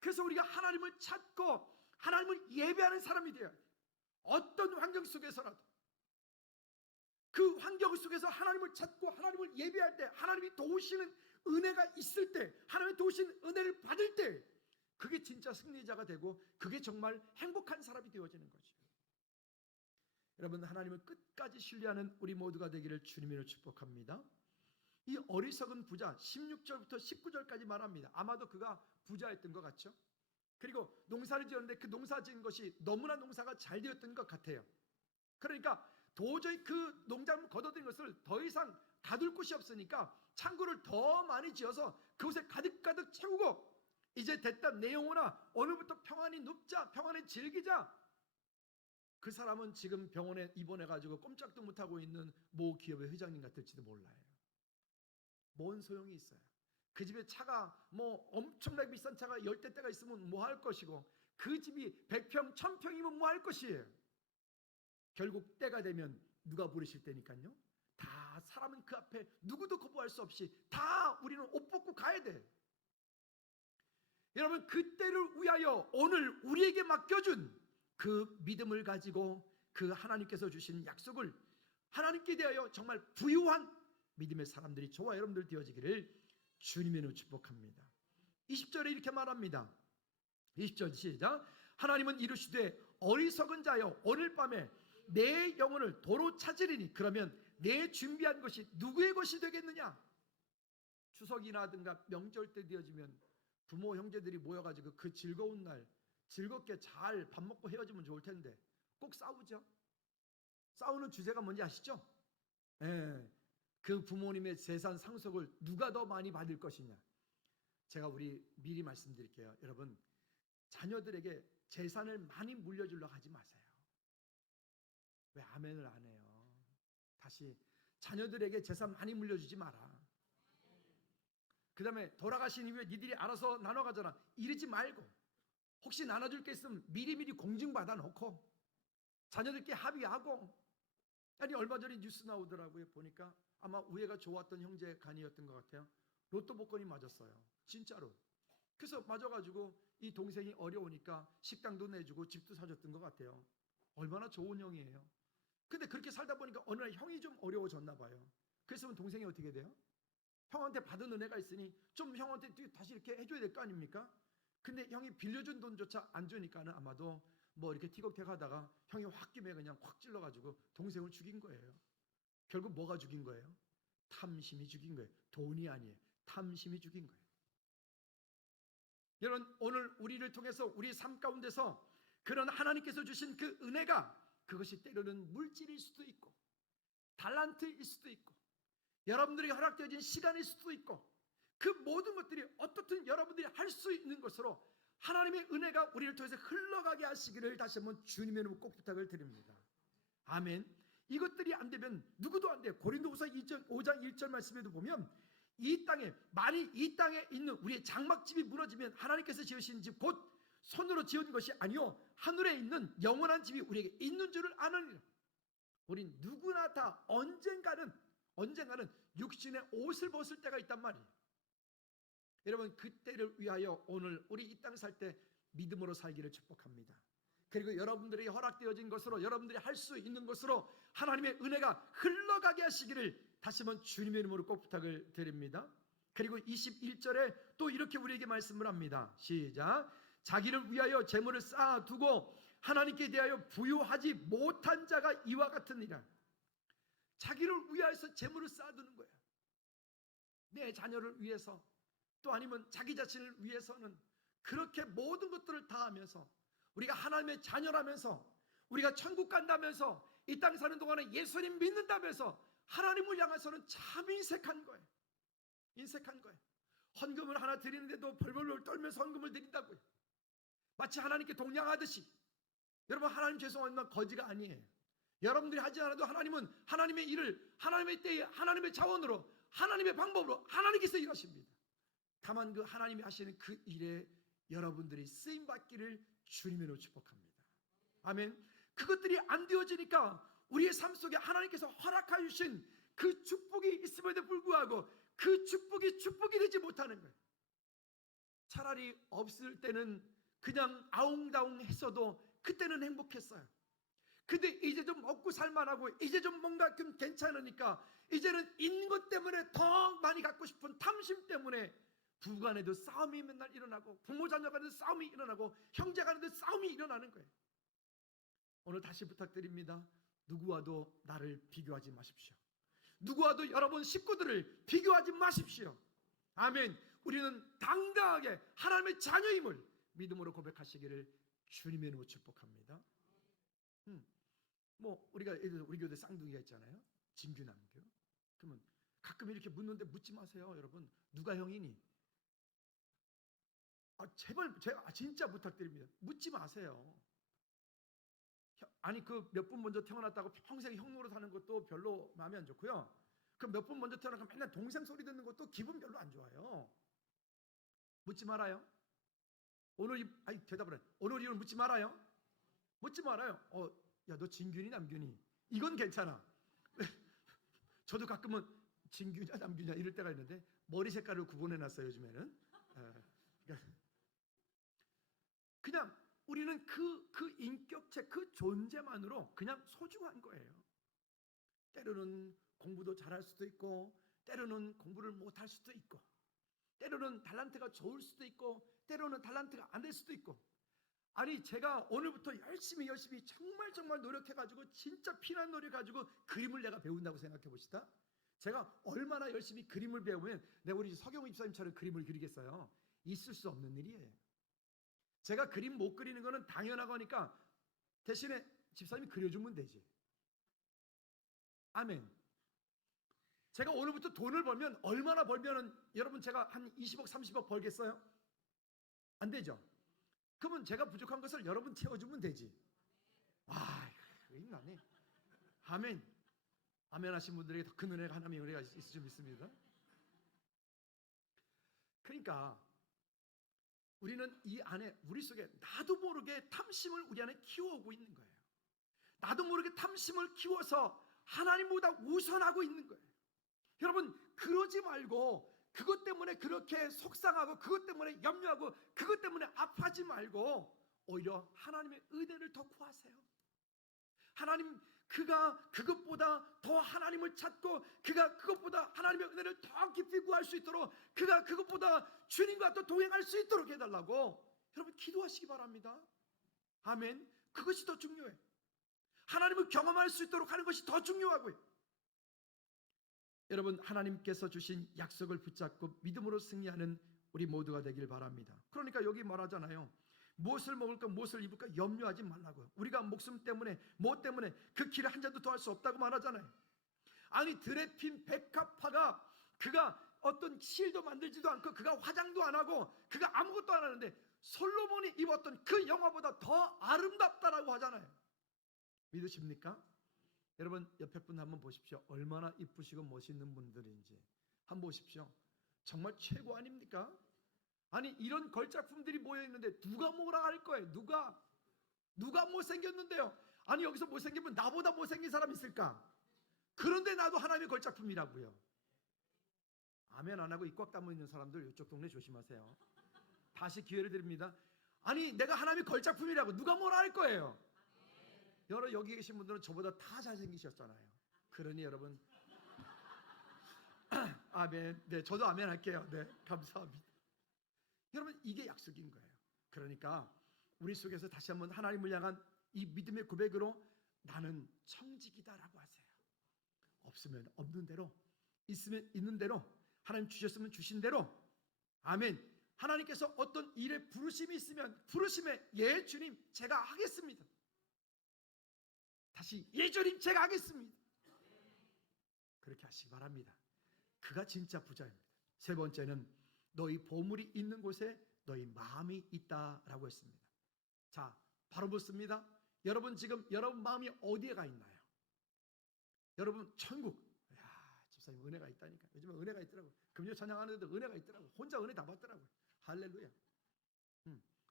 그래서 우리가 하나님을 찾고 하나님을 예배하는 사람이 되어야 돼요. 어떤 환경 속에서라도 그 환경 속에서 하나님을 찾고 하나님을 예배할 때 하나님이 도우시는 은혜가 있을 때 하나님이 도우시는 은혜를 받을 때 그게 진짜 승리자가 되고 그게 정말 행복한 사람이 되어지는 거죠. 여러분 하나님을 끝까지 신뢰하는 우리 모두가 되기를 주님으로 축복합니다. 이 어리석은 부자 16절부터 19절까지 말합니다. 아마도 그가 부자였던 것 같죠. 그리고 농사를 지었는데 그 농사 지은 것이 너무나 농사가 잘 되었던 것 같아요. 그러니까 도저히 그 농작물 거둬들인 것을 더 이상 가둘 곳이 없으니까 창고를 더 많이 지어서 그곳에 가득가득 채우고 이제 됐다 내 영혼아 오늘부터 평안히 눕자 평안히 즐기자. 그 사람은 지금 병원에 입원해가지고 꼼짝도 못하고 있는 모 기업의 회장님 같을지도 몰라요. 뭔 소용이 있어요. 그 집에 차가 뭐 엄청나게 비싼 차가 10대가 있으면 뭐 할 것이고 그 집이 100평 1000평이면 뭐 할 것이에요. 결국 때가 되면 누가 부르실 때니까요. 다 사람은 그 앞에 누구도 거부할 수 없이 다 우리는 옷 벗고 가야 돼. 여러분 그때를 위하여 오늘 우리에게 맡겨준 그 믿음을 가지고 그 하나님께서 주신 약속을 하나님께 대하여 정말 부유한 믿음의 사람들이 저와 여러분들 되어지기를 주님의 축복합니다. 20절에 이렇게 말합니다. 20절 시작. 하나님은 이르시되 어리석은 자여 오늘 밤에 내 영혼을 도로 찾으리니 그러면 내 준비한 것이 누구의 것이 되겠느냐. 추석이라든가 명절 때 되어지면 부모 형제들이 모여가지고 그 즐거운 날 즐겁게 잘 밥 먹고 헤어지면 좋을 텐데 꼭 싸우죠. 싸우는 주제가 뭔지 아시죠? 예, 그 부모님의 재산 상속을 누가 더 많이 받을 것이냐. 제가 우리 미리 말씀드릴게요. 여러분, 자녀들에게 재산을 많이 물려주려고 하지 마세요. 왜 아멘을 안 해요? 다시, 자녀들에게 재산 많이 물려주지 마라. 그 다음에 돌아가신 이후에 니들이 알아서 나눠 가져라 이러지 말고, 혹시 나눠줄 게 있으면 미리미리 공증받아 놓고 자녀들끼리 합의하고. 아니, 얼마 전에 뉴스 나오더라고요. 보니까 아마 우애가 좋았던 형제 간이었던 것 같아요. 로또 복권이 맞았어요. 진짜로. 그래서 맞아가지고 이 동생이 어려우니까 식당도 내주고 집도 사줬던 것 같아요. 얼마나 좋은 형이에요. 근데 그렇게 살다 보니까 어느 날 형이 좀 어려워졌나 봐요. 그래서 동생이 어떻게 돼요? 형한테 받은 은혜가 있으니 좀 형한테 다시 이렇게 해줘야 될 거 아닙니까? 근데 형이 빌려준 돈조차 안 주니까는 아마도 뭐 이렇게 티격태격 하다가 형이 홧김에 그냥 확 찔러가지고 동생을 죽인 거예요. 결국 뭐가 죽인 거예요? 탐심이 죽인 거예요. 돈이 아니에요. 탐심이 죽인 거예요. 여러분, 오늘 우리를 통해서 우리 삶 가운데서 그런 하나님께서 주신 그 은혜가, 그것이 때로는 물질일 수도 있고 달란트일 수도 있고 여러분들에게 허락되어진 시간일 수도 있고, 그 모든 것들이 어떻든 여러분들이 할 수 있는 것으로 하나님의 은혜가 우리를 통해서 흘러가게 하시기를 다시 한번 주님의 이름으로 꼭 부탁을 드립니다. 아멘. 이것들이 안 되면 누구도 안 돼요. 고린도후서 5장 1절 말씀에도 보면, 이 땅에, 만일 이 땅에 있는 우리의 장막집이 무너지면 하나님께서 지으신 집 곧 손으로 지은 것이 아니요 하늘에 있는 영원한 집이 우리에게 있는 줄을 아느니라. 우린 누구나 다 언젠가는 육신의 옷을 벗을 때가 있단 말이에요. 여러분, 그때를 위하여 오늘 우리 이 땅 살 때 믿음으로 살기를 축복합니다. 그리고 여러분들에게 허락되어진 것으로, 여러분들이 할 수 있는 것으로 하나님의 은혜가 흘러가게 하시기를 다시 한번 주님의 이름으로 꼭 부탁을 드립니다. 그리고 21절에 또 이렇게 우리에게 말씀을 합니다. 시작. 자기를 위하여 재물을 쌓아두고 하나님께 대하여 부유하지 못한 자가 이와 같으니라. 자기를 위하여서 재물을 쌓아두는 거예요. 내 자녀를 위해서, 또 아니면 자기 자신을 위해서는 그렇게 모든 것들을 다 하면서, 우리가 하나님의 자녀라면서, 우리가 천국 간다면서, 이 땅에 사는 동안에 예수님 믿는다면서 하나님을 향해서는 참 인색한 거예요. 인색한 거예요. 헌금을 하나 드리는데도 벌벌 떨면서 헌금을 드린다고요. 마치 하나님께 동냥하듯이. 여러분, 하나님 죄송하지만 거지가 아니에요. 여러분들이 하지 않아도 하나님은 하나님의 일을 하나님의 때에 하나님의 자원으로, 하나님의 방법으로 하나님께서 일하십니다. 다만 그 하나님이 하시는 그 일에 여러분들이 쓰임받기를 주님으로 축복합니다. 아멘. 그것들이 안 되어지니까 우리의 삶 속에 하나님께서 허락하여 주신 그 축복이 있음에도 불구하고 그 축복이 되지 못하는 거예요. 차라리 없을 때는 그냥 아웅다웅 했어도 그때는 행복했어요. 근데 이제 좀 먹고 살만하고 이제 좀 뭔가 좀 괜찮으니까 이제는 있는 것 때문에 더 많이 갖고 싶은 탐심 때문에 부부 간에도 싸움이 맨날 일어나고, 부모 자녀 간에도 싸움이 일어나고, 형제 간에도 싸움이 일어나는 거예요. 오늘 다시 부탁드립니다. 누구와도 나를 비교하지 마십시오. 누구와도 여러분 식구들을 비교하지 마십시오. 아멘. 우리는 당당하게 하나님의 자녀임을 믿음으로 고백하시기를 주님의 이름으로 축복합니다. 뭐 우리가 우리 교대 쌍둥이가 있잖아요. 진규 남규. 그러면 가끔 이렇게 묻는데 묻지 마세요. 여러분, 누가 형이니? 제발 제가 진짜 부탁드립니다. 묻지 마세요. 아니, 그 몇 분 먼저 태어났다고 평생 형 노릇 하는 것도 별로 마음에 안 좋고요. 그 몇 분 먼저 태어나서 맨날 동생 소리 듣는 것도 기분 별로 안 좋아요. 묻지 말아요. 대답을 해. 오늘 이후로 묻지 말아요. 묻지 말아요. 야, 너 진균이 남균이? 이건 괜찮아. 저도 가끔은 진균이냐 남균이냐 이럴 때가 있는데 머리 색깔을 구분해놨어요 요즘에는. 그냥 우리는 그 인격체, 그 존재만으로 그냥 소중한 거예요. 때로는 공부도 잘할 수도 있고, 때로는 공부를 못할 수도 있고, 때로는 달란트가 좋을 수도 있고, 때로는 달란트가 안 될 수도 있고. 아니, 제가 오늘부터 열심히 정말 노력해가지고 진짜 피난 노력해가지고 그림을 내가 배운다고 생각해 보시다. 제가 얼마나 열심히 그림을 배우면 내가 우리 서경우 집사님처럼 그림을 그리겠어요? 있을 수 없는 일이에요. 제가 그림 못 그리는 거는 당연하거니까 대신에 집사님이 그려주면 되지. 아멘. 제가 오늘부터 돈을 벌면 얼마나 벌면은 여러분 제가 한 20억 30억 벌겠어요? 안 되죠. 그러면 제가 부족한 것을 여러분 채워주면 되지. 아, 나네. 아멘. 아멘 하신 분들에게 더 큰 은혜가 하나님의 은혜가 있을 줄 믿습니다. 그러니까 우리는 이 안에 우리 속에 나도 모르게 탐심을 우리 안에 키워오고 있는 거예요. 나도 모르게 탐심을 키워서 하나님보다 우선하고 있는 거예요. 여러분 그러지 말고 그것 때문에 그렇게 속상하고 그것 때문에 염려하고 그것 때문에 아파하지 말고 오히려 하나님의 은혜를 더 구하세요. 하나님 그가 그것보다 더 하나님을 찾고 그가 그것보다 하나님의 은혜를 더 깊이 구할 수 있도록 그가 그것보다 주님과 또 동행할 수 있도록 해달라고 여러분 기도하시기 바랍니다. 아멘. 그것이 더 중요해. 하나님을 경험할 수 있도록 하는 것이 더 중요하고요. 여러분 하나님께서 주신 약속을 붙잡고 믿음으로 승리하는 우리 모두가 되길 바랍니다. 그러니까 여기 말하잖아요. 무엇을 먹을까 무엇을 입을까 염려하지 말라고요. 우리가 목숨 때문에 뭐 때문에 그 길을 한 잔도 더 할 수 없다고 말하잖아요. 아니 드레핀 백합화가 그가 어떤 실도 만들지도 않고 그가 화장도 안 하고 그가 아무것도 안 하는데 솔로몬이 입었던 그 영화보다 더 아름답다라고 하잖아요. 믿으십니까? 여러분 옆에 분 한번 보십시오. 얼마나 이쁘시고 멋있는 분들인지 한번 보십시오. 정말 최고 아닙니까? 아니 이런 걸작품들이 모여있는데 누가 뭐라 할 거예요? 누가 못생겼는데요? 아니 여기서 못생기면 나보다 못생긴 사람 있을까? 그런데 나도 하나님의 걸작품이라고요. 아멘 안 하고 입 꽉 다물고 있는 사람들 이쪽 동네 조심하세요. 다시 기회를 드립니다. 아니 내가 하나님의 걸작품이라고 누가 뭐라 할 거예요? 여기 계신 분들은 저보다 다 잘생기셨잖아요. 그러니 여러분 아멘. 네 저도 아멘 할게요. 네 감사합니다. 여러분 이게 약속인 거예요. 그러니까 우리 속에서 다시 한번 하나님을 향한 이 믿음의 고백으로 나는 청직이다라고 하세요. 없으면 없는 대로 있으면 있는 대로 하나님 주셨으면 주신 대로 아멘. 하나님께서 어떤 일에 부르심이 있으면 부르심에 예 주님 제가 하겠습니다. 다시 예 주님 제가 하겠습니다. 그렇게 하시기 바랍니다. 그가 진짜 부자입니다. 세 번째는 너희 보물이 있는 곳에 너희 마음이 있다라고 했습니다. 자, 바로 묻습니다. 여러분 지금 여러분 마음이 어디에 가 있나요? 여러분 천국. 야, 집사님 은혜가 있다니까. 요즘에 은혜가 있더라고. 금요 찬양하는데도 은혜가 있더라고. 혼자 은혜 다 받더라고요. 할렐루야.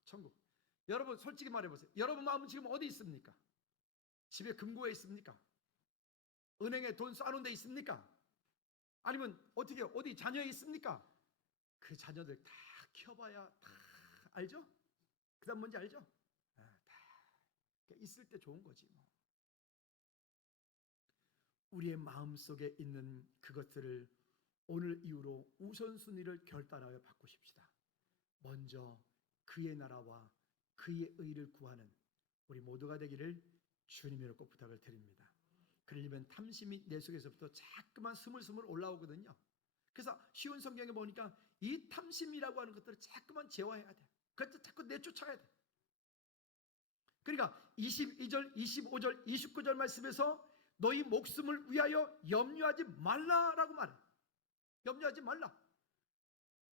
천국. 여러분 솔직히 말해보세요. 여러분 마음은 지금 어디 있습니까? 집에 금고에 있습니까? 은행에 돈 쏴놓은 데 있습니까? 아니면 어디 자녀에 있습니까? 그 자녀들 다 키워봐야 다 알죠? 그 다음 뭔지 알죠? 다 있을 때 좋은 거지 뭐. 우리의 마음속에 있는 그것들을 오늘 이후로 우선순위를 결단하여 바꾸십시다. 먼저 그의 나라와 그의 의를 구하는 우리 모두가 되기를 주님으로 꼭 부탁을 드립니다. 그러려면 탐심이 내 속에서부터 자꾸만 스물스물 올라오거든요. 그래서 쉬운 성경에 보니까 이 탐심이라고 하는 것들을 자꾸만 제어해야 돼. 그것도 자꾸 내쫓아야 돼. 그러니까 22절, 25절, 29절 말씀에서 너희 목숨을 위하여 염려하지 말라라고 말해. 염려하지 말라.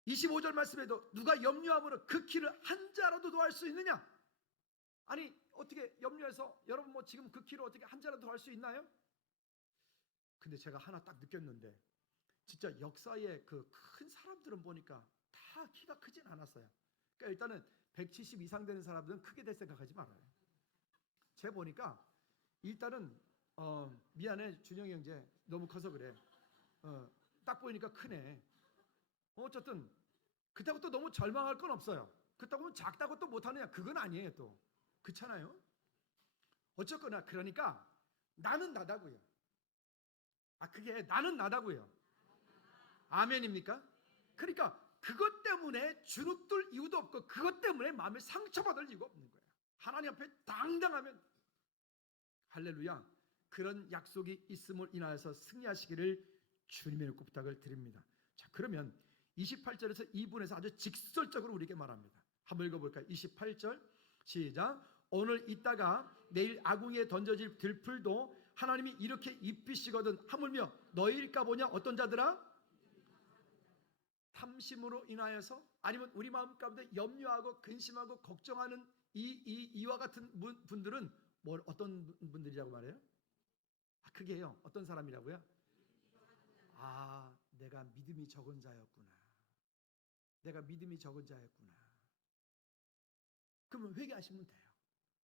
25절 말씀에도 누가 염려함으로 그 길을 한 자라도 더 할 수 있느냐? 아니 어떻게 염려해서 여러분 뭐 지금 그 길을 어떻게 한 자라도 더 할 수 있나요? 근데 제가 하나 딱 느꼈는데 진짜 역사의 그 큰 사람들은 보니까 다 키가 크진 않았어요. 그러니까 일단은 170 이상 되는 사람들은 크게 될 생각하지 말아요. 제가 보니까 일단은 미안해 준영이 형제 너무 커서 그래. 딱 보이니까 크네. 어쨌든 그렇다고 또 너무 절망할 건 없어요. 그렇다고 작다고 또 못하느냐 그건 아니에요 또. 그렇잖아요. 어쨌거나 그러니까 나는 나다고요. 그게 나는 나다고요. 아멘입니까? 그러니까 그것 때문에 주눅들 이유도 없고 그것 때문에 마음에 상처받을 이유가 없는 거예요. 하나님 앞에 당당하면 할렐루야. 그런 약속이 있음을 인하여서 승리하시기를 주님의 이름으로 부탁을 드립니다. 자, 그러면 28절에서 2분에서 아주 직설적으로 우리에게 말합니다. 한번 읽어볼까요? 28절 시작. 오늘 있다가 내일 아궁이에 던져질 들풀도 하나님이 이렇게 입히시거든 하물며 너희일까 보냐. 어떤 자들아? 탐심으로 인하여서, 아니면 우리 마음 가운데 염려하고 근심하고 걱정하는 이와 같은 분들은 어떤 분들이라고 말해요? 그게요, 어떤 사람이라고요? 내가 믿음이 적은 자였구나. 내가 믿음이 적은 자였구나. 그러면 회개하시면 돼요.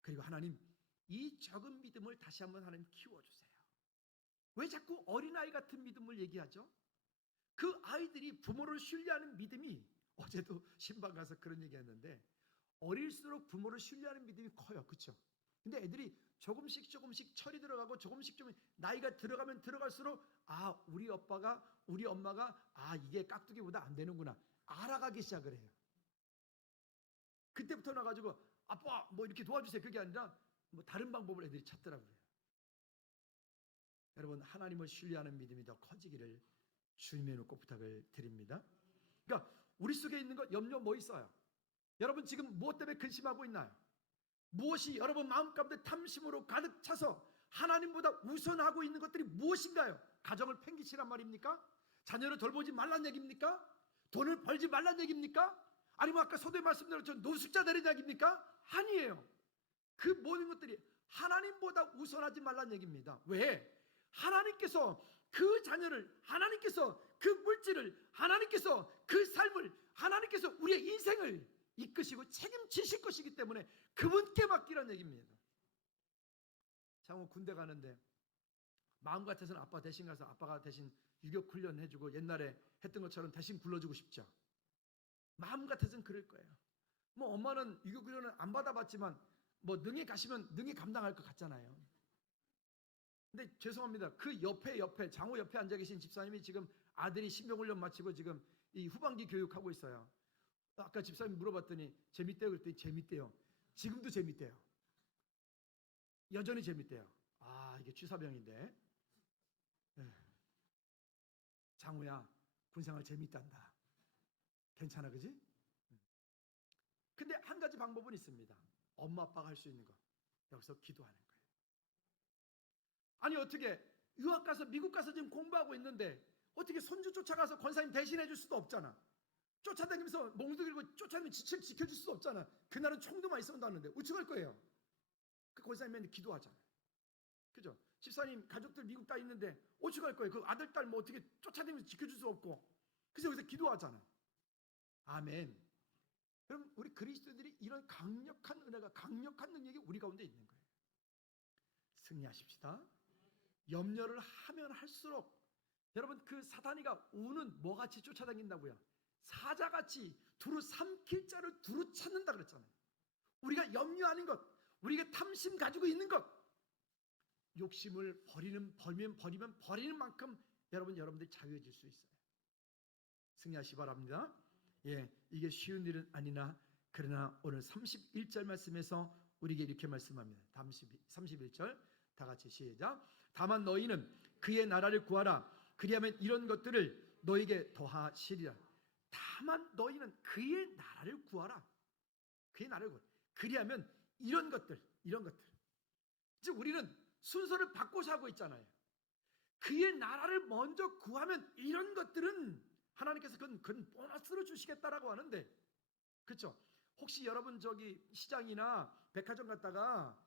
그리고 하나님, 이 적은 믿음을 다시 한번 하나님 키워주세요. 왜 자꾸 어린아이 같은 믿음을 얘기하죠? 그 아이들이 부모를 신뢰하는 믿음이, 어제도 신방 가서 그런 얘기했는데, 어릴수록 부모를 신뢰하는 믿음이 커요. 그렇죠? 근데 애들이 조금씩 철이 들어가고 조금씩 좀 나이가 들어가면 들어갈수록 우리 아빠가 우리 엄마가 이게 깍두기보다 안 되는구나 알아가기 시작을 해요. 그때부터 나가지고 아빠 뭐 이렇게 도와주세요 그게 아니라 뭐 다른 방법을 애들이 찾더라고요. 여러분, 하나님을 신뢰하는 믿음이 더 커지기를 주님의 놓고 부탁을 드립니다. 그러니까 우리 속에 있는 것, 염려 뭐 있어요? 여러분 지금 무엇 때문에 근심하고 있나요? 무엇이 여러분 마음 가운데 탐심으로 가득 차서 하나님보다 우선하고 있는 것들이 무엇인가요? 가정을 팽개치란 말입니까? 자녀를 돌보지 말란 얘기입니까? 돈을 벌지 말란 얘기입니까? 아니면 아까 서두에 말씀드렸던 노숙자 되는 얘기입니까? 아니에요. 그 모든 것들이 하나님보다 우선하지 말란 얘기입니다. 왜? 하나님께서 그 자녀를, 하나님께서 그 물질을, 하나님께서 그 삶을, 하나님께서 우리의 인생을 이끄시고 책임지실 것이기 때문에 그분께 맡기란 얘기입니다. 장모 군대 가는데 마음 같아서는 아빠 대신 가서 아빠가 대신 유격 훈련 해주고 옛날에 했던 것처럼 대신 굴러주고 싶죠. 마음 같아서는 그럴 거예요. 뭐 엄마는 유격 훈련을 안 받아봤지만 뭐 능히 가시면 능히 감당할 것 같잖아요. 근데 죄송합니다. 그 옆에 장호 옆에 앉아 계신 집사님이 지금 아들이 신병훈련 마치고 지금 이 후반기 교육하고 있어요. 아까 집사님 물어봤더니 재밌대요. 그랬더니 재밌대요. 지금도 재밌대요. 여전히 재밌대요. 이게 취사병인데. 장우야, 군생활 재밌단다. 괜찮아, 그지? 근데 한 가지 방법은 있습니다. 엄마 아빠가 할 수 있는 거, 여기서 기도하는 거예요. 아니 어떻게 유학 가서 미국 가서 지금 공부하고 있는데 어떻게 손주 쫓아가서 권사님 대신해 줄 수도 없잖아. 쫓아다니면서 몽둥이 들고 쫓아다니면 지켜줄 수도 없잖아. 그날은 총도 많이 쏜다는데 어떡할 거예요? 그 권사님한테 기도하잖아요. 그죠? 집사님 가족들 미국 가 있는데 어떡할 거예요? 그 아들 딸 뭐 어떻게 쫓아다니면서 지켜줄 수 없고. 그래서 여기서 기도하잖아요. 아멘. 그럼 우리 그리스도인들이 이런 강력한 은혜가, 강력한 능력이 우리 가운데 있는 거예요. 승리하십시다. 염려를 하면 할수록 여러분 그 사단이가 우는 뭐같이 쫓아다닌다고요? 사자같이 두루 삼킬 자를 두루 찾는다 그랬잖아요. 우리가 염려하는 것, 우리가 탐심 가지고 있는 것, 욕심을 버리는 만큼 여러분들이 자유해질 수 있어요. 승리하시 바랍니다. 이게 쉬운 일은 아니나 그러나 오늘 31절 말씀에서 우리에게 이렇게 말씀합니다. 31절 다 같이 시작. 다만 너희는 그의 나라를 구하라. 그리하면 이런 것들을 너에게 더하시리라. 다만 너희는 그의 나라를 구하라. 그의 나라를 구하라. 그리하면 이런 것들. 즉 우리는 순서를 바꿔서 하고 있잖아요. 그의 나라를 먼저 구하면 이런 것들은 하나님께서 그건 보너스로 주시겠다라고 하는데, 그렇죠? 혹시 여러분 저기 시장이나 백화점 갔다가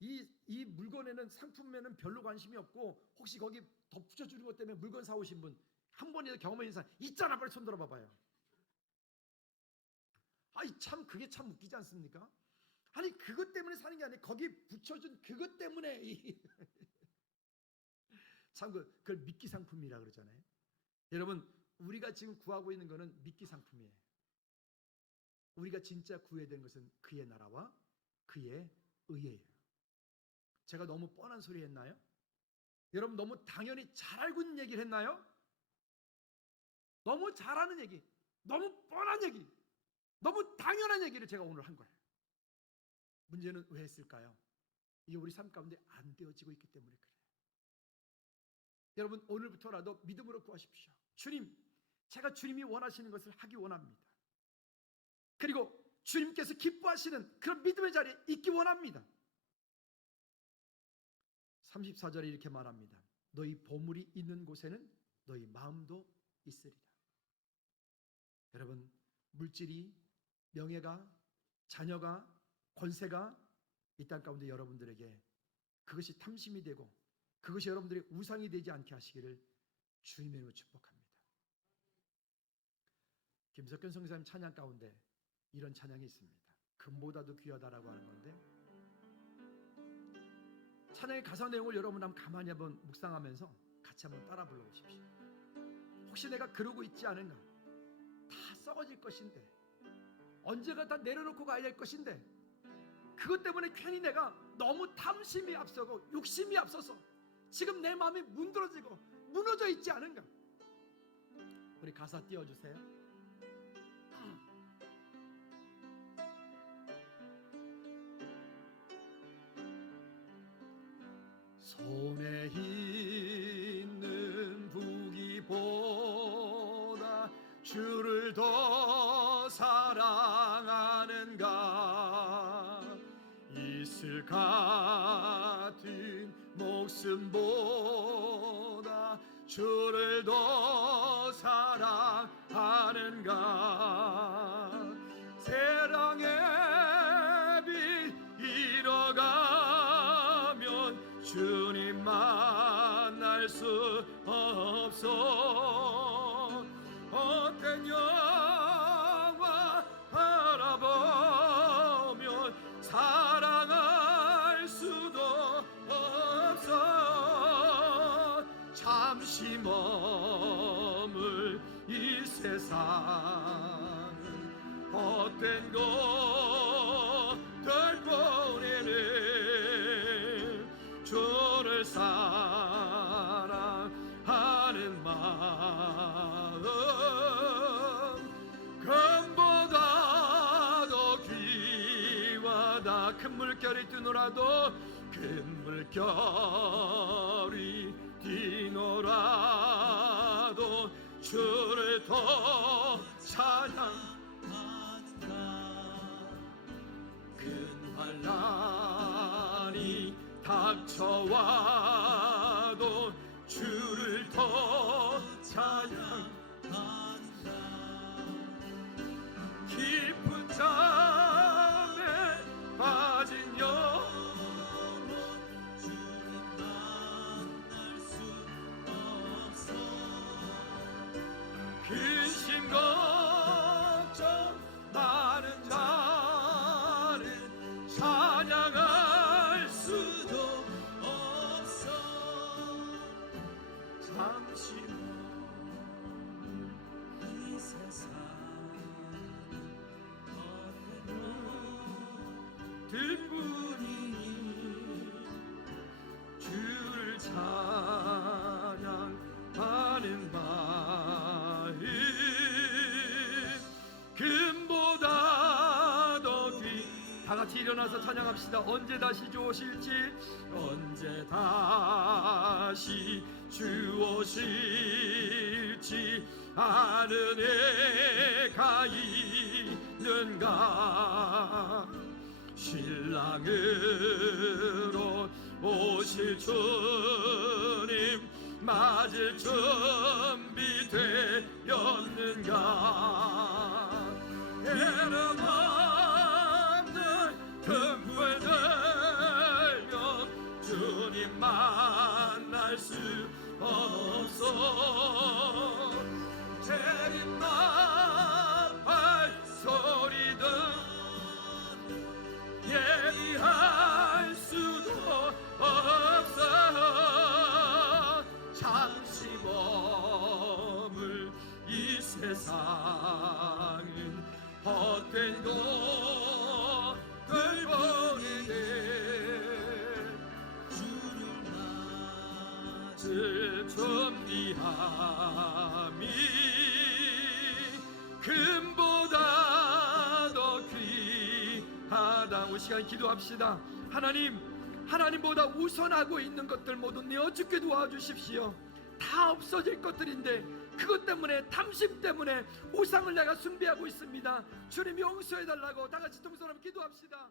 이 물건에는 상품에는 별로 관심이 없고 혹시 거기 덧붙여 주는 것 때문에 물건 사오신 분 한 번이라도 경험해 있는 사람 있잖아. 빨리 손 들어봐봐요. 참 그게 참 웃기지 않습니까? 아니 그것 때문에 사는 게 아니라 거기 붙여준 그것 때문에 참 그걸 미끼 상품이라 그러잖아요. 여러분 우리가 지금 구하고 있는 것은 미끼 상품이에요. 우리가 진짜 구해야 되는 것은 그의 나라와 그의 의예요. 제가 너무 뻔한 소리 했나요? 여러분 너무 당연히 잘 알고 있는 얘기를 했나요? 너무 잘하는 얘기, 너무 뻔한 얘기, 너무 당연한 얘기를 제가 오늘 한 거예요. 문제는 왜 했을까요? 이게 우리 삶 가운데 안 되어지고 있기 때문에 그래요. 여러분 오늘부터라도 믿음으로 구하십시오. 주님, 제가 주님이 원하시는 것을 하기 원합니다. 그리고 주님께서 기뻐하시는 그런 믿음의 자리에 있기 원합니다. 34절에 이렇게 말합니다. 너희 보물이 있는 곳에는 너희 마음도 있으리라. 여러분, 물질이, 명예가, 자녀가, 권세가 이 땅 가운데 여러분들에게 그것이 탐심이 되고 그것이 여러분들의 우상이 되지 않게 하시기를 주님의 이름으로 축복합니다. 김석현 선교사님 찬양 가운데 이런 찬양이 있습니다. 금보다도 귀하다라고 하는 건데, 찬양의 가사 내용을 여러분 한번 가만히 한번 묵상하면서 같이 한번 따라 불러보십시오. 혹시 내가 그러고 있지 않은가? 다 썩어질 것인데, 언제가 다 내려놓고 가야 할 것인데, 그것 때문에 괜히 내가 너무 탐심이 앞서고 욕심이 앞서서 지금 내 마음이 문드러지고 무너져 있지 않은가? 우리 가사 띄워주세요. 손에 있는 부귀보다 주를 더 사랑하는가? 이슬 같은 목숨보다 주를 더 사랑하는가? 세상의 빛 잃어가면 주님 만날 수 없어. 헛된 영화 바라보면 사랑할 수도 없어. 잠시 머물 이 세상은 헛된 것들 보내는 주를 사랑하는 마음, 금보다 더 귀하다. 큰 물결이 뛰노라도, 큰 물결이 뛰노라도 주를 더 찬양한다. 큰 환난이 닥쳐와도 주를 더 찬양한다. 깊은 잠에 빠진 영혼 주는 만날 수 없어. 근심 걱정 많은 자는 찬양할 수도 없어. 잠시 이 세상 들뿐이니 주를 찬양하는 마음, 금보다 더 귀. 다 같이 일어나서 찬양합시다. 언제 다시 주 오실지, 언제 다시 주 오실지 아는 애가 있는가? 신랑으로 오실 주님 맞을 준비되었는가? 해름 없는 등불 들며 주님 만날 수 없어. 재림날 발소리든 예비할 수도 없어. 잠시 머물 이 세상은 헛된 것들 보내네. 주를 맞을 준비함이 금보다 더 귀하다. 이 시간 기도합시다. 하나님보다 우선하고 있는 것들 모두 내어 죽게 도와주십시오. 다 없어질 것들인데 그것 때문에, 탐심 때문에 우상을 내가 숭배하고 있습니다. 주님 용서해달라고 다 같이 통성하며 기도합시다.